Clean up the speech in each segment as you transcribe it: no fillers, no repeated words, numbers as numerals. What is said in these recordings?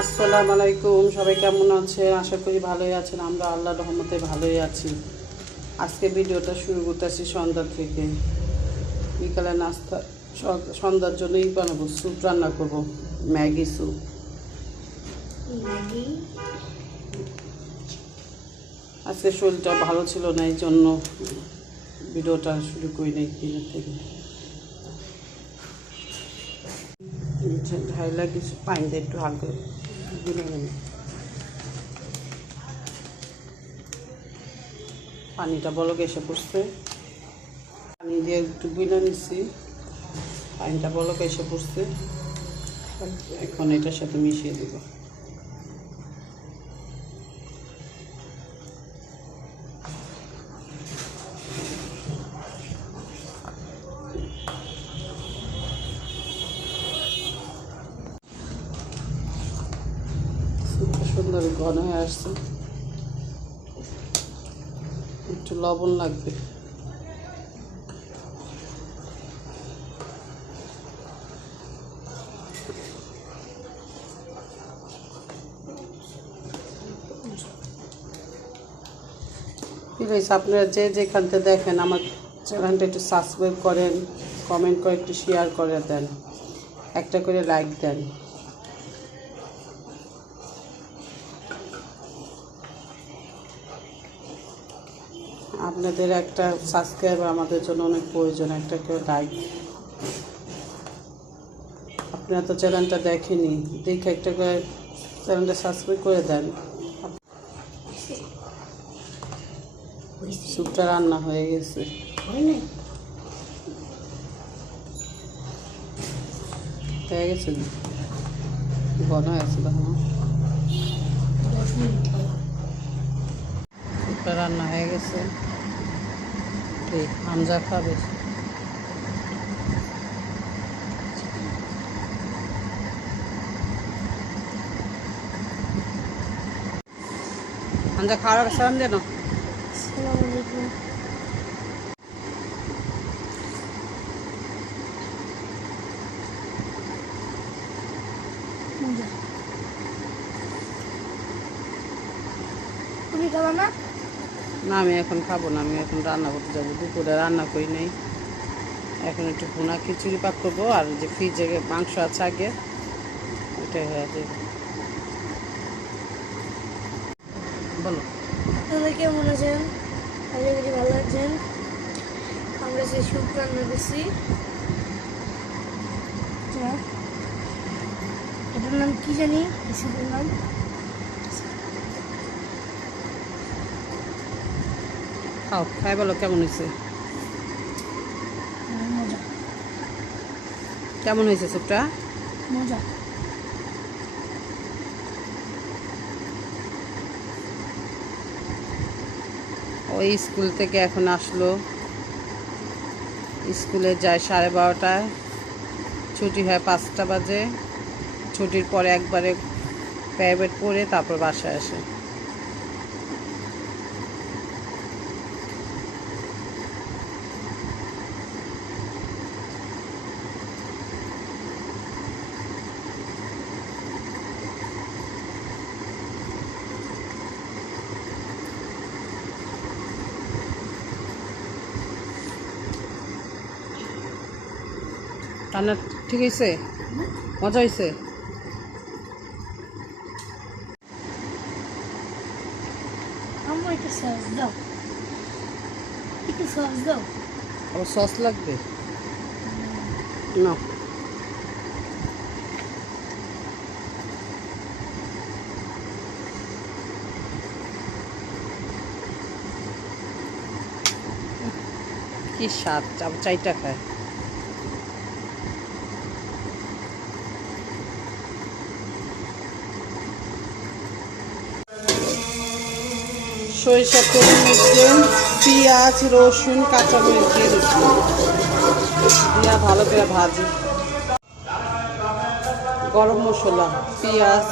আসসালামু আলাইকুম, সবাই কেমন আছেন? আশা করি ভালোই আছেন। আমরা আল্লাহর রহমতে ভালোই আছি। আজকে ভিডিওটা শুরু করতেছি সন্ধ্যা থেকে। বিকালে নাস্তা সন্ধ্যার জন্যই বানাবো, স্যুপ রান্না করব, ম্যাগি স্যুপ। আজকে শরীরটা ভালো ছিল না, এই জন্য ভিডিওটা শুরু করি নাই দিনের থেকে। ঢাইলা কিছু পানি দিয়ে একটু হালকা দিলে পানিটা বলক এসে পড়ছে, পানি দিয়ে একটু গুলে নিচ্ছি। পানিটা বলক এসে পড়ছে, এখন এটার সাথে মিশিয়ে দেব। সুন্দর ঘন হয়ে আসছে, একটু লবণ লাগবে। প্লিজ আপনারা যে যেখান থেকে দেখেন আমার চ্যানেলটা একটু সাবস্ক্রাইব করেন, কমেন্ট করে একটু শেয়ার করে দেন, একটা করে লাইক দেন। আপনাদের একটা সাবস্ক্রাইব আমাদের জন্য অনেক প্রয়োজন, একটা করে লাইক। আপনারা তো চ্যানেলটা দেখেনি, দেখে একটা করে চ্যানেলটা সাবস্ক্রাইব করে দেন। স্যুপটা রান্না হয়ে গেছে, হয়ে গেছে, ঘন হয়েছে। তখন স্যুপটা রান্না হয়ে গেছে। হামজা খাবে, হামজা খাওয়ার সালাম দেন। তুমি খাবা না? না, আমি এখন খাবো না, আমি এখন রান্না করতে যাবো। দুপুরে রান্না করি নাই, এখন একটু ভুনা খিচুড়ি পাক করবো, আর যে ফ্রিজে মাংস আছে আগে ওইটাই হয়ে যাবে। বলো, আপনারা কেমন আছেন? আশা করি ভালো আছেন। আমরা যে স্যুপ রান্না করছি, এটার নাম কি জানি, স্যুপের নাম খাও, খাই বলো কেমন হয়েছে। মজা কেমন হয়েছে স্যুপটা? মজা। ওই স্কুল থেকে এখন আসলো, স্কুলে যায় 12:30টায়, ছুটি হয় 5টা বাজে। ছুটির পরে একবারে প্রাইভেট পড়ে তারপর বাসায় আসে। রান্না ঠিক হয়েছে? মজা হয়েছে? আমার একটু সস দাও, একটু সস দাও। আবার সস লাগবে না? কি স্বাদ, চাইটা খায়। সরিষার তেলের মধ্যে পেঁয়াজ, রসুন, কাঁচামরিচ দিয়ে দিচ্ছি, দিয়া ভালো করে ভাজি। গরম মশলা, পেঁয়াজ,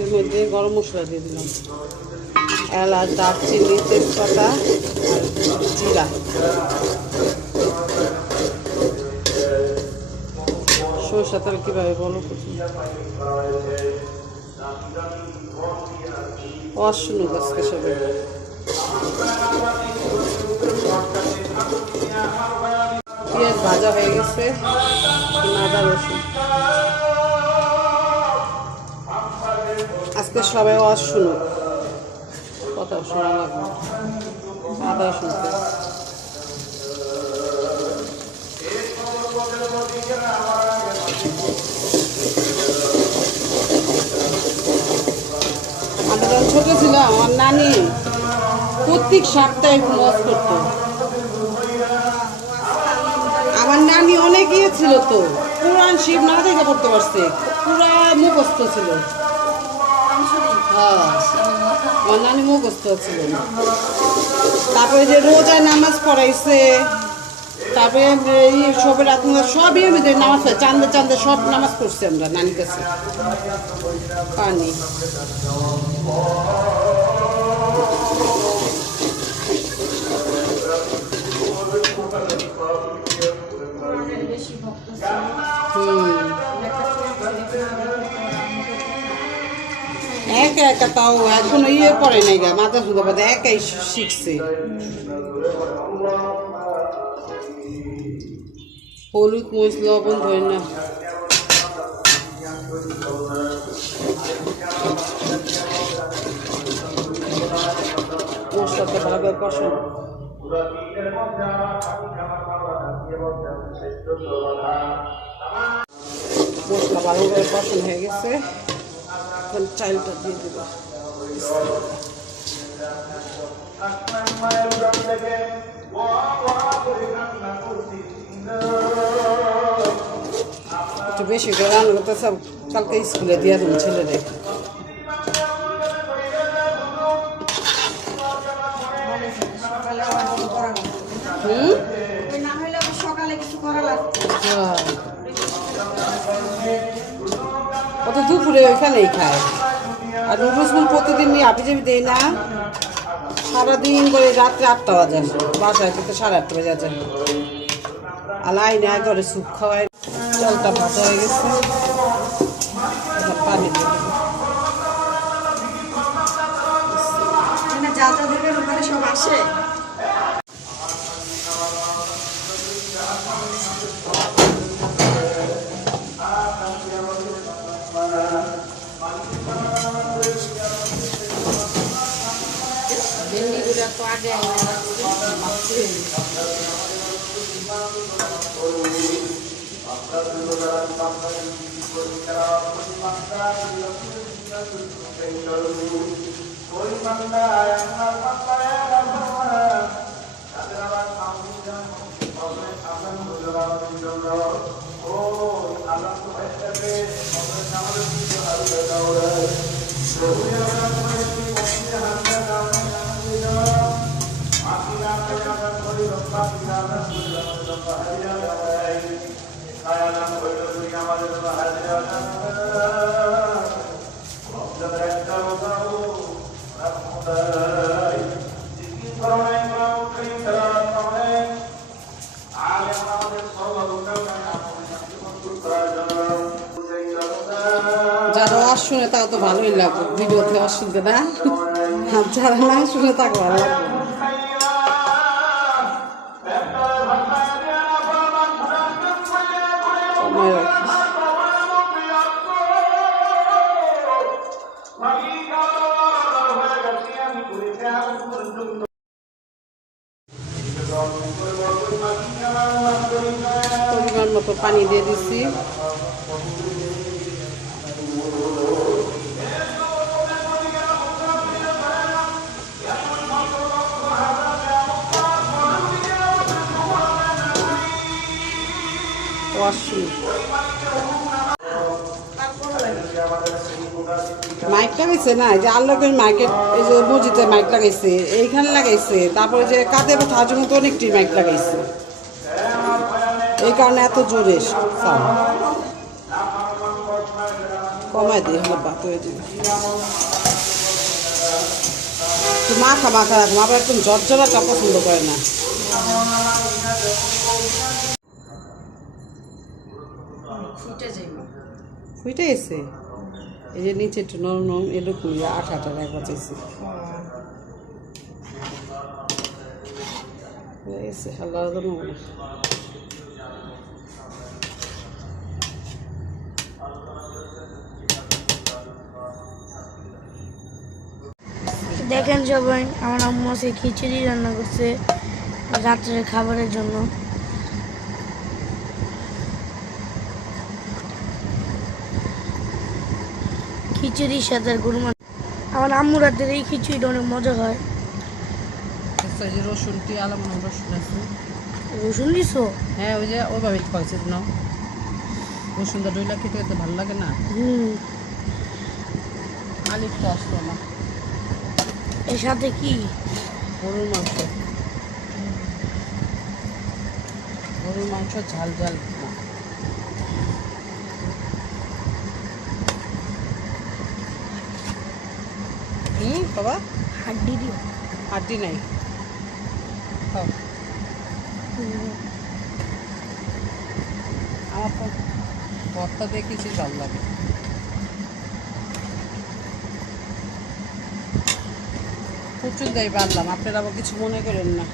এর মধ্যে গরম মশলা দিয়ে দিলাম, এলাচ, দারচিনি, তেজপাতা, জিরা। সরষের তেল কীভাবে বলো প্রথমে? অশুনুক আজকে সবাই। পেঁয়াজ ভাজা হয়ে গেছে, আদা রসুন। আজকে সবাই অশুনুক, কথা শোনা লাগবে। আদা শুনতে আমরা যখন ছোট ছিলাম আমার নানি প্রত্যেক সপ্তাহে লস করতো। আমার নানি অনেক ইয়ে ছিল তো, পুরান শিব না থেকে পড়তে পারছে, পুরা মুখস্থ ছিল। হ্যাঁ, আমার নানি মুখস্থ ছিল। তারপরে যে রোজা নামাজ পড়াইছে, তারপরে এই সবের রাত সবই আমাদের নামাজ পড়ে, চান্দে চান্দে সব নামাজ পড়ছি আমরা নানির কাছে। পানি একা একা, তাও এখনো ইয়ে পড়ে নাই গা, মাথা সুদা পাতে একাই শিখছে। হলুদ মরিচ লবণ ধরে না, মশলাটা ভালো কষানো। মশলা ভালো করে কষানো হয়ে গেছে, এখন চালটা দিয়ে দেবো। একটু বেশি করে রান্না করতে সব কালকে স্কুলে দিয়ে দেবো ছেলেদের। অত দুপুরে ওইখানেই খায়। আর নুডলস প্রতিদিন নিয়ে আপনি যাবি দেয় না, সারাদিন করে রাত্রে 8টা বাজে বাসায় থেকে 8:30 বাজে যায়। আর আইনে ঘরে স্যুপ খাওয়ায়। চালটা ভাজা হয়ে গেছে, পানি দিয়ে দেবো। যা যা দেবেন ওখানে সব আসে। ভেন্ডিগুলো তো আগে যারা আওয়াজ শুনে তাও তো ভালোই লাগবে, ভিডিওতে আওয়াজ শুনতে না, আর যারা না শুনে তাকে ভালো লাগবে। পরিমাণ মতো পানি দিয়ে দিচ্ছি। মাইক লাগাইছে না, এই যে আল্লাহের মাইকের, এই যে মসজিদে মাইক লাগাইছে, এইখানে লাগাইছে, তারপরে যে কাঁধে বা থাজুর মতো অনেকটি মাইক লাগাইছে, এই কারণে এত জোরে সাউন্ড। কমাই দিই, হলে বাত হয়ে যাবে। তো মাখা মাখা রাখবো, আবার একদম জর্জরাটা পছন্দ করে না। ফুটে ফুটে গেছে এই যে নিচে একটু নরম নরম এরকম আঠা আঠা একবার চাইছি হয়ে গেছে আল্লাহ দেখেন সবাই আমার আম্মু সে খিচুড়ি রান্না করছে রাত্রের খাবারের জন্য। খিচুড়ির সাথে গরু মাংস। আমার আম্মুর হাতের এই খিচুড়িটা অনেক মজা হয়। এই যে রসুনটি আলামন রসুন আছে রসুন দিছো? হ্যাঁ ওই যে ওইভাবে খাইছে না রসুনটা ডইলা খেতে খেতে ভালো লাগে না আলিফ তো আসতো না এর সাথে কি? গরুর মাংস ঝাল ঝাল বাবা হাড্ডি দিও? হাড্ডি নাই খাও আমার তো ভর্তা দেখেছি ভালো লাগে প্রচুর দেয় পারলাম আপনারা আবার কিছু মনে করেন না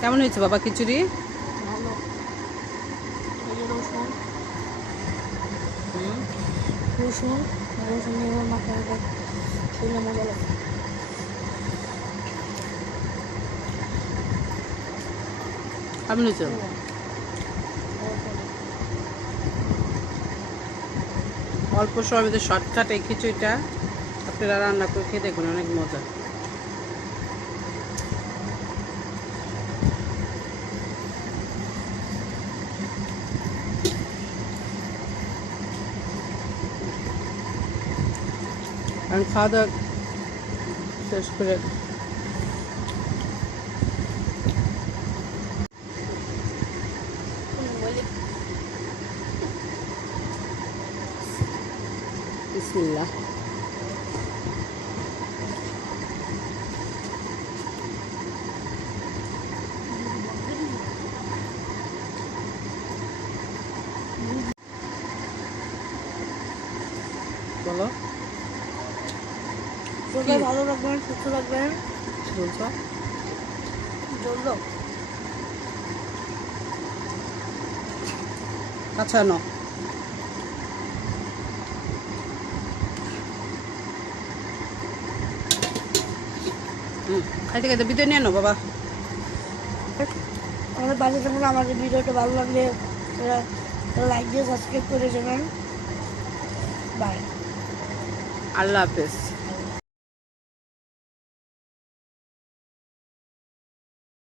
কেমন হয়েছে বাবা খিচুড়ি? ভালো। এই যে রসুন রসুন রসুন এবার মাথায় খেলে মজা লাগে। কেমন হয়েছে? অল্প সময়ের মধ্যে শর্টকাট এই খিচুড়িটা আপনারা রান্না করে খেয়ে দেখুন অনেক মজা আমি খাওয়া দাওয়া শেষ করে বিসমিল্লাহ বলো সবাই ভালো রাখবেন, সুস্থ রাখবেন। বলছো জলদি আচ্ছা ন খাইতে খাইতে বিদায় নিয়ে নো বাবা আমাদের পাশে থাকুন। আমাদের ভিডিওটা ভালো লাগলে লাইক দিয়ে সাবস্ক্রাইব করে যাবেন। বাই। আল্লাহ হাফেজ